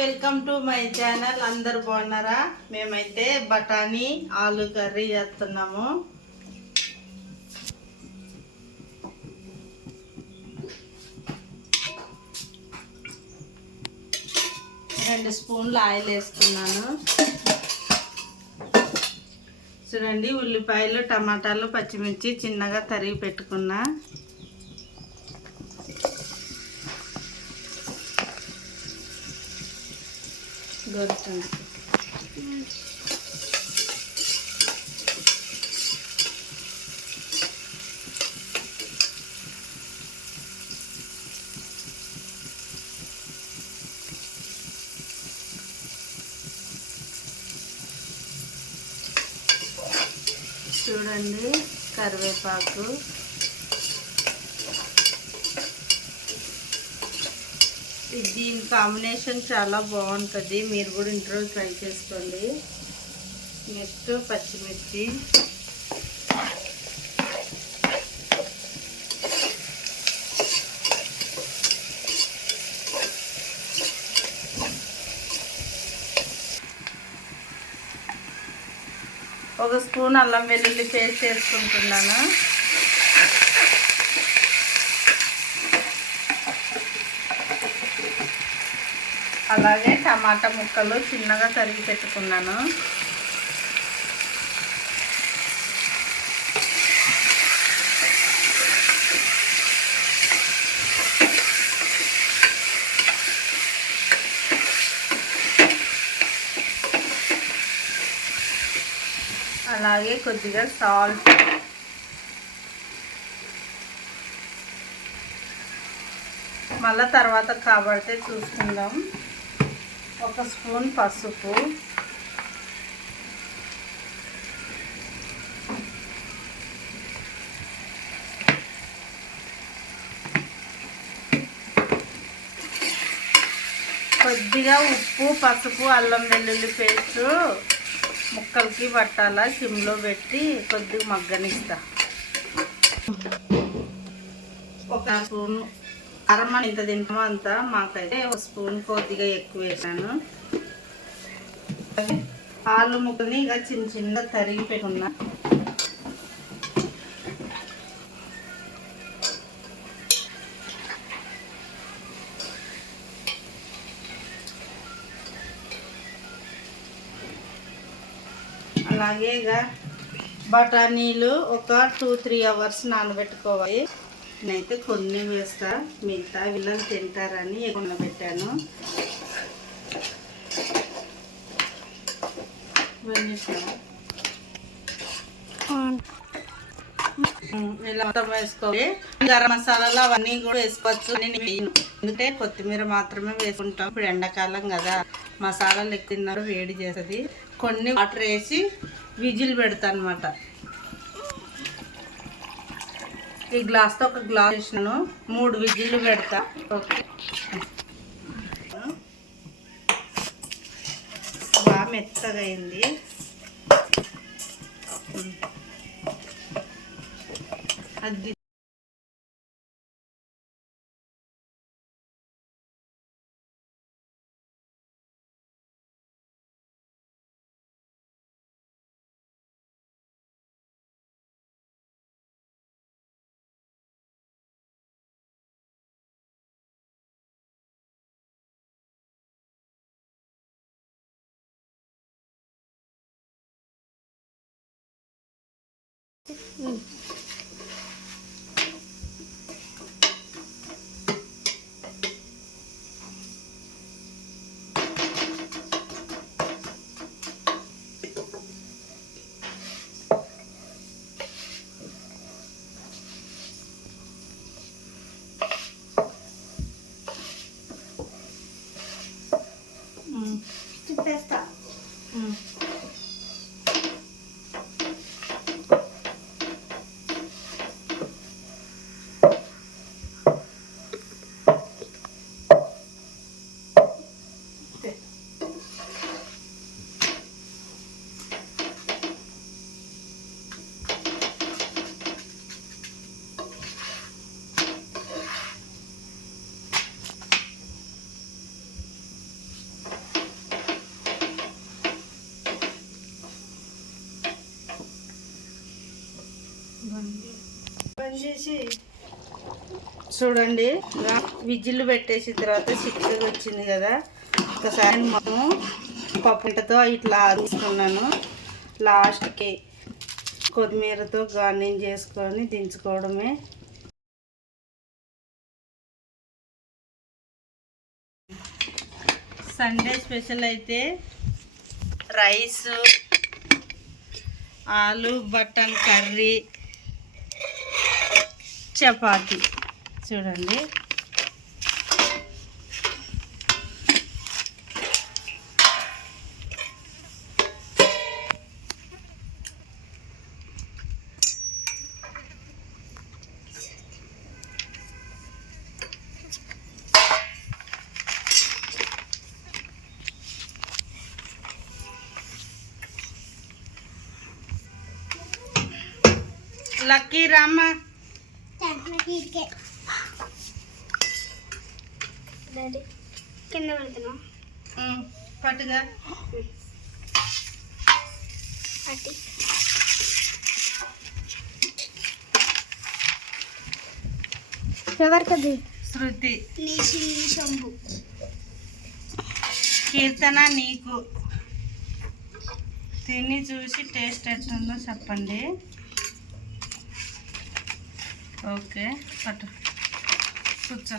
Welcome to my channel. అందరు బాగున్నారా? మేమైతే బఠానీ ఆలు కర్రీ చేస్తున్నాము. రెండు స్పూన్లు ఆయిల్ వేసుకున్నాను. చూడండి ఉల్లిపాయలు టమాటాలు పచ్చిమిర్చి చిన్నగా తరిగి పెట్టుకున్నా. దొరుకుతుంది. చూడండి కరివేపాకు. దీని కాంబినేషన్ చాలా బాగుంటుంది. మీరు కూడా ఇంట్లో ట్రై చేసుకోండి. నెక్స్ట్ పచ్చిమిర్చి. ఒక స్పూన్ అల్లం వెల్లుల్లి పేస్ట్ వేసుకుంటున్నాను. అలాగే టమాటా ముక్కలు చిన్నగా తరిగి పెట్టుకున్నాను. అలాగే కొద్దిగా సాల్ట్. మళ్ళా తర్వాత కాబడితే చూసుకుందాం. ఒక స్పూన్ పసుపు. కొద్దిగా ఉప్పు పసుపు అల్లం వెల్లుల్లి పేస్ట్ ముక్కలకి పట్టాలా సిమ్లో పెట్టి కొద్దిగా మగ్గనిస్తా. ఒక స్పూను కారం ఇంత తింటామో అంత మాకైతే ఒక స్పూన్ కొద్దిగా ఎక్కువ వేసాను. ఆలు ముక్కల్ని ఇక చిన్న చిన్న తరిగి పెట్టుకున్నా. అలాగే ఇక బఠానీలు ఒక టూ త్రీ అవర్స్ నానబెట్టుకోవాలి. నేనైతే కొన్ని వేస్తా. మిగతా వీళ్ళని తింటారని ఎక్కువ పెట్టాను ఇలా మొత్తం వేసుకోవాలి. గరం మసాలాలు అవన్నీ కూడా వేసుకోవచ్చు. నేను వేయను. ఎందుకంటే కొత్తిమీర మాత్రమే వేసుకుంటాం. ఇప్పుడు ఎండాకాలం కదా. మసాలాలు ఎక్కువ తిన్నారు వేడి చేస్తుంది. కొన్ని వాటర్ వేసి విజిల్ పెడతా అనమాట ఈ గ్లాస్తో ఒక గ్లాస్ వేసినాను మూడు విజిల్లు పెడతా. ఓకే. బాగా మెత్తగా అయింది అది 嗯。బంద్ చేసి చూడండి విజిల్లు పెట్టేసిన తర్వాత చిక్కగా వచ్చింది కదా. ఒకసారి మనము పప్పుంటతో ఇట్లా తీసుకున్నాను లాస్ట్కి కొత్తిమీరతో గార్నింగ్ చేసుకొని దించుకోవడమే. సండే స్పెషల్ అయితే rice aloo button curry chapati చూడండి లక్కీ రామ్మ డాడీ కింద పెడుతున్నాం పట్టుగా అట్టి ఎవరికది శృతి. శంభు. కీర్తన నీకు. తిని చూసి టేస్ట్ ఎట్టుందో చెప్పండి. ఓకే పట్టు. కూర్చో.